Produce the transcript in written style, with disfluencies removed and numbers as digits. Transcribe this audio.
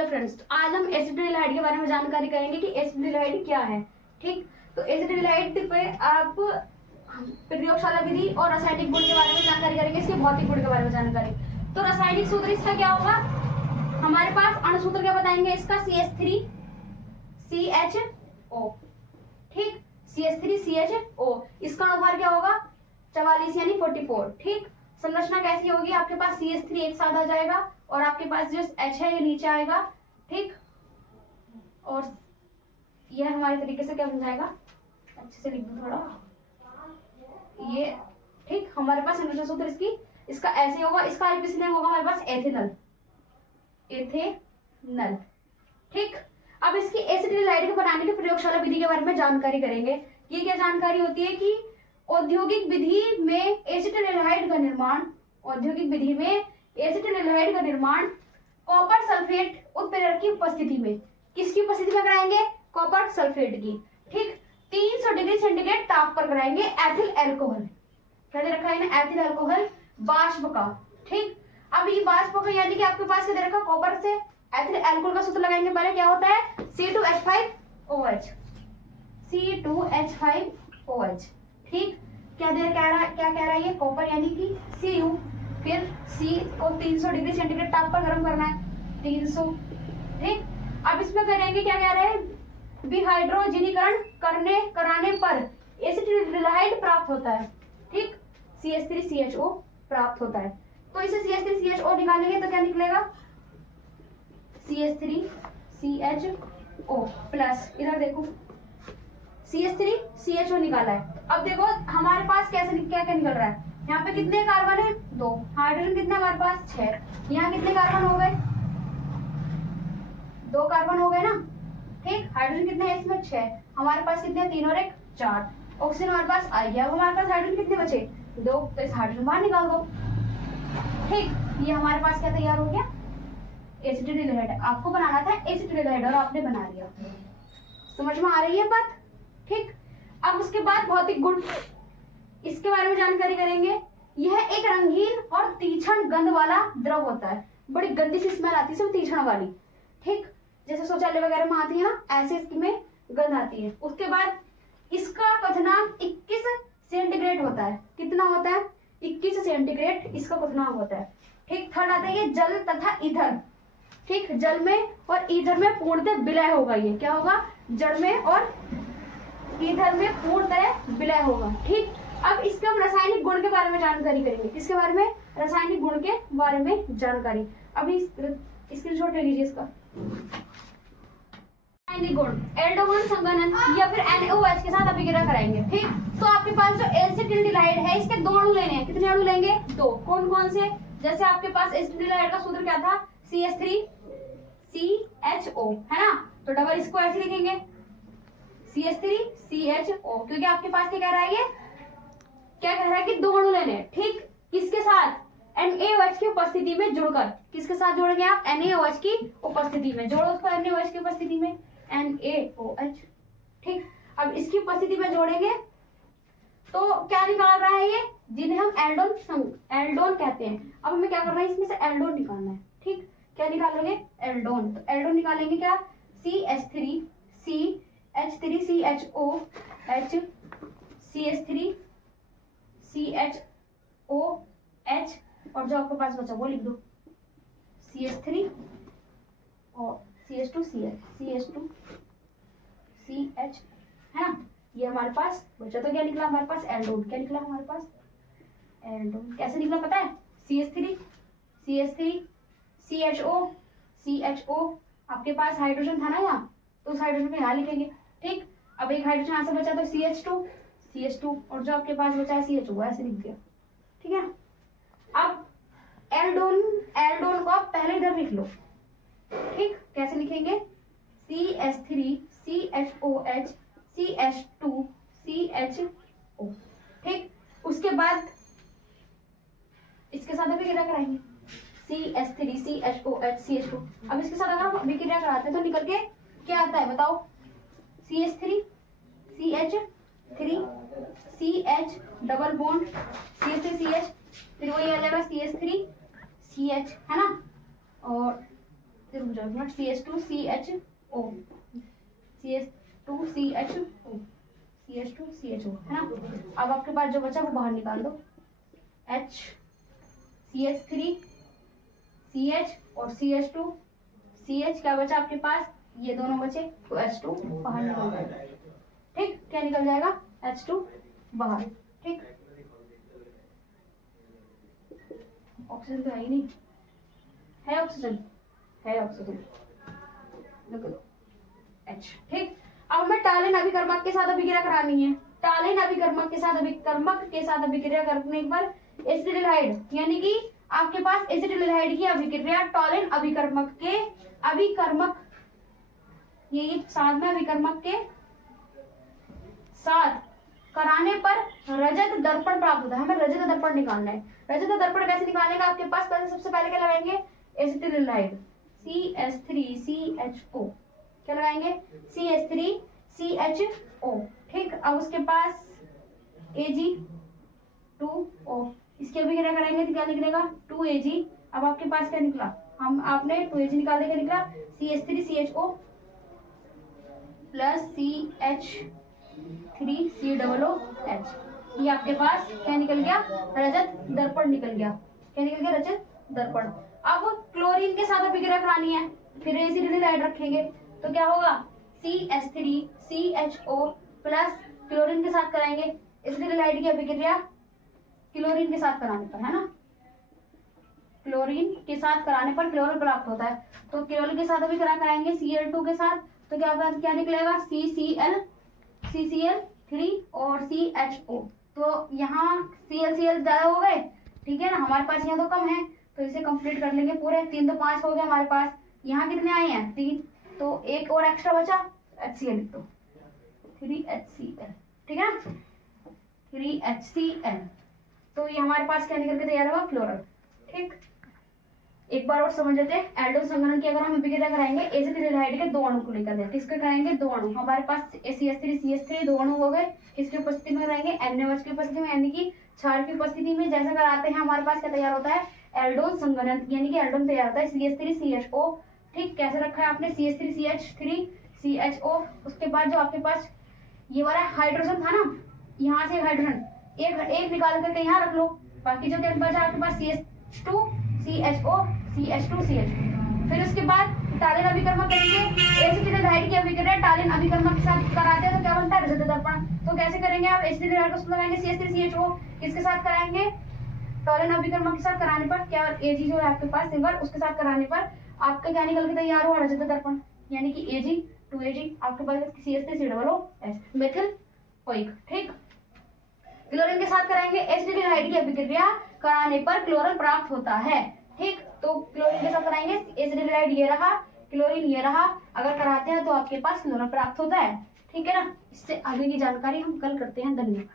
Hello friends, तो आज हम एसिटिल्डिहाइड के बारे में जानकारी करेंगे कि एसिटिल्डिहाइड क्या है। ठीक, तो एसिटिल्डिहाइड पे आप प्रयोगशाला विधि और रासायनिक गुण के बारे में जानकारी करेंगे, इसके भौतिक गुण के बारे में जानकारी। तो रासायनिक सूत्र इसका क्या होगा, हमारे पास अणु सूत्र क्या बताएंगे इसका, CH3CHO। ठीक, CH3CHO, इसका अनुभार क्या होगा 44 यानी 44। ठीक, संरचना कैसी होगी, आपके पास CH3 एक साथ आ जाएगा और आपके पास जो H है ये नीचे आएगा। ठीक, और यह हमारे तरीके से क्या बन जाएगा, अच्छे से लिख दो थोड़ा ये। ठीक, हमारे पास संरचना सूत्र इसका ऐसे होगा, इसका आईपीसी नेम होगा हमारे पास एथेनल। ठीक, अब इसकी एसिटिल्डिहाइड को बनाने की प्रयोगशाला विधि के बारे में जानकारी करेंगे। ये क्या जानकारी होती है कि औद्योगिक विधि में एसिटिल्डिहाइड का निर्माण कॉपर सल्फेट उत्प्रेरक की उपस्थिति में, किसकी उपस्थिति में कराएंगे, कॉपर सल्फेट की। ठीक, 300 डिग्री सेंटीग्रेड ताप पर कराएंगे एथिल अल्कोहल, क्या दे रखा है ना, एथिल अल्कोहल वाष्प का। ठीक, अब ये वाष्प का यानी कि आपके पास क्या दे रखा, कॉपर से एथिल अल्कोहल का सूत्र लगाएंगे। पहले क्या होता है C2H5OH, C2H5OH। ठीक, क्या कह रहा है ये, कॉपर यानी कि Cu, फिर C को 300 डिग्री सेंटीग्रेड ताप पर गर्म करना है, 300। ठीक, अब इसमें करेंगे, क्या कह रहे हैं, विहाइड्रोजनीकरण कराने पर एसिटिल्डिहाइड प्राप्त होता है। ठीक, CH3CHO प्राप्त होता है। तो इसे CH3CHO निकालेंगे तो क्या निकलेगा, CH3CHO प्लस, इधर देखो CH3CHO निकाला है। अब देखो हमारे पास क्या क्या निकल रहा है, यहाँ पे कितने कार्बन है, 2, हाइड्रोजन कितने हमारे पास 6, यहाँ कितने कार्बन हो गए, 2 कार्बन हो गए ना। ठीक, हाइड्रोजन कितने हैं इसमें 6, हमारे पास कितने 3 और 1 4, ऑक्सीजन हमारे पास आ गया। अब हमारे पास हाइड्रोजन कितने बचे 2, तो इस हाइड्रोजन बाहर निकाल दो। ठीक, ये हमारे पास क्या तैयार हो गया, एसिटिल्डिहाइड। आपको बनाना था एसिटिल्डिहाइड और आपने बना लिया। समझ में आ रही है बात। ठीक, अब उसके बाद भौतिक गुण, इसके बारे में जानकारी करेंगे। यह एक रंगीन और तीक्ष्ण गंध वाला द्रव होता है, बड़ी गंदी सी स्मेल आती है इसमें, तीक्ष्ण वाली। ठीक, जैसे शौचालय वगैरह में आती है ना, ऐसे इसमें गंध आती है। उसके बाद इसका क्वथनांक 21 सेंटीग्रेड होता है। कितना होता है, 21 सेंटीग्रेड इसका क्वथनांक होता है। ठीक, थर्ड आता है ये जल तथा ईंधन। ठीक, जल में और ईंधन में पूर्णतः विलय होगा, ये क्या होगा, जल में और ईंधन में पूर्णतः विलय होगा। ठीक, अब इसके हम रासायनिक गुण के बारे में जानकारी करेंगे। किसके बारे में, रासायनिक गुण के बारे में जानकारी। अभी स्क्रीनशॉट ले लीजिए इसका। रासायनिक गुण, एल्डोहन संघनन या फिर NaOH के साथ अभिक्रिया कराएंगे। ठीक, तो आपके पास जो एसिटिल्डिहाइड है इसके 2 अणु लेने हैं। कितने अणु लेंगे, 2। कौन कौन से, जैसे आपके पास एसिटिल्डिहाइड का सूत्र क्या था, CH3CHO है ना, तो डबल इसको ऐसे लिखेंगे CH3CHO, क्योंकि आपके पास क्या कह रहा है, ये क्या कह रहा है कि 2 अणु लेने हैं। ठीक, किसके साथ, NaOH की उपस्थिति में जुड़कर, किसके साथ जोड़ेंगे आप, NaOH की उपस्थिति में, जोड़ो उसको NaOH की उपस्थिति में, NaOH। ठीक, अब इसकी उपस्थिति में जोड़ेंगे तो क्या निकाल रहा है ये, जिन्हें हम एल्डोन कहते हैं। अब हमें क्या करना है, इसमें से एल्डोन निकालना है। ठीक, क्या निकालेंगे, एल्डोन। तो एल्डोन निकालेंगे क्या, CH3CHOH, CH3CHOH, और जो आपके पास बचा वो लिख दो, CH3 और CH2CH है ना। ये हमारे पास बचा, तो क्या निकला हमारे पास, एल्डोन। क्या निकला हमारे पास, एल्डोन। कैसे निकला पता है, CH3CHO आपके पास हाइड्रोजन था ना यहाँ, तो उस हाइड्रोजन को यहाँ लिखेंगे। ठीक, अब एक हाइड्रोजन यहाँ से बचा तो CH2 और जो आपके पास बचा है CHO, ऐसे लिख दिया। ठीक है, अब एल्डोन को आप पहले इधर लिख लो। ठीक, कैसे लिखेंगे, CH3CHOH CH2CHO। ठीक, उसके बाद इसके साथ अभिक्रिया कराएंगे, CH3CHOH CH2। अब इसके साथ अगर हम अभिक्रिया कराते हैं तो निकल के क्या आता है बताओ, CH3CH डबल बॉन्ड CH3CH, फिर वही आ जाएगा CH3CH है ना, और फिर CH2CHO, CH2CHO, CH2CHO है ना। अब आपके पास जो बचा वो बाहर निकाल दो, H, CH3, CH और CH2, CH क्या बचा आपके पास, ये दोनों बचे, तो H2 बाहर निकल जाएगा। ठीक, क्या निकल जाएगा, H2 बाहर। ठीक, ऑक्सीजन तो है ही नहीं, है ऑक्सीजन, है ऑक्सीजन, लिख दो H। ठीक, अब हमें टालिन अभिकर्मक के साथ अभिक्रिया करानी है। टालिन अभिकर्मक के साथ अभिक्रिया करने पर एसिटिल्डिहाइड, यानी कि आपके पास एसिटिल्डिहाइड की अभिक्रिया टालिन अभिकर्मक के ये साथ में अभिकर्मक के साथ कराने पर रजत दर्पण प्राप्त होता है। हमें रजत दर्पण निकालना है। रजत दर्पण कैसे निकालने का, आपके पास सबसे पहले क्या लगाएंगे, एसिटिल्डिहाइड, CH3CHO, क्या लगाएंगे, CH3CHO। ठीक, अब उसके पास Ag2O, इसकी अभिक्रिया करेंगे तो क्या निकलेगा, 2Ag। अब आपके पास क्या निकला, आपने 2Ag निकाल देकर निकला CH3CHO प्लस CH3COOH। ये आपके पास क्या निकल गया, रजत दर्पण निकल गया। क्या निकल गया, रजत दर्पण। अब क्लोरीन के साथ अभिक्रिया करानी है, फिर एसिटिल्डिहाइड रखेंगे तो क्या होगा, CH3CHO प्लस क्लोरीन के साथ कराएंगे। एसिटिल्डिहाइड की अभिक्रिया क्लोरीन के साथ कराने पर, है ना, क्लोरीन के साथ कराने पर क्लोरल प्राप्त होता है। तो क्लोरीन के साथ अभिक्रिया कराएंगे Cl2 के साथ, तो क्या निकलेगा, CCl3 और CHO। तो यहाँ Cl ज्यादा हो गए, ठीक है ना, हमारे पास यहाँ तो कम है, तो इसे कंप्लीट कर लेंगे पूरे। 3 तो 5 हो गए हमारे पास, यहाँ कितने आए हैं, 3, तो एक और एक्स्ट्रा बचा, HCl, तो 3HCl, ठीक है, 3HCl। तो ये हमारे पास क्या निकल के तैयार होगा, क्लोरल। ठीक, एक बार और समझ लेते हैं। एल्डोन संघनन की अगर हम अभिक्रिया कराएंगे एसिटिल्डिहाइड के 2 अणु को लेकर के, किसके कराएंगे, 2 अणु। हमारे पास CH3CH3 2 अणु हो गए, किसकी उपस्थिति में कराएंगे, NaOH की उपस्थिति में, यानी कि क्षार की उपस्थिति में। जैसा कराते हैं हमारे पास क्या तैयार होता है, एल्डोन संघनन, यानी कि एल्डोन तैयार होता है CH3CHO। ठीक, कैसे रखा है आपने, CH3CH3CHO। उसके बाद जो आपके पास ये वाला हाइड्रोजन था ना, यहाँ से हाइड्रोजन एक निकाल करके यहाँ रख लो, बाकी जो क्या बचा आपके पास CH2CHO, CH2CHO। फिर उसके बाद टालिन अभिकर्मक करेंगे, एसिटिल्डिहाइड की अभिक्रिया टालिन अभिकर्मक के साथ कराते हैं तो क्या बनता है, रजत दर्पण। तो कैसे करेंगे आप, एसिटिल्डिहाइड को लगाएंगे CH3CHO, किसके साथ कराएंगे, टालिन अभिकर्मक के साथ कराने पर क्या, Ag जो है आपके पास सिल्वर, उसके साथ कराने पर आपका क्या निकल के तैयार हुआ, रजत दर्पण, यानी कि Ag 2Ag आपके पास CH3COOH, मेथिल ओइक। ठीक, क्लोरीन के साथ कराएंगे, एसिटिल्डिहाइड की अभिक्रिया कराने पर क्लोरल प्राप्त होता है। ठीक, तो क्लोरीन के साथ कराएंगे, एसिटिल्डिहाइड ये रहा, क्लोरीन ये रहा, अगर कराते हैं तो आपके पास क्लोरल प्राप्त होता है। ठीक है ना, इससे आगे की जानकारी हम कल करते हैं। धन्यवाद।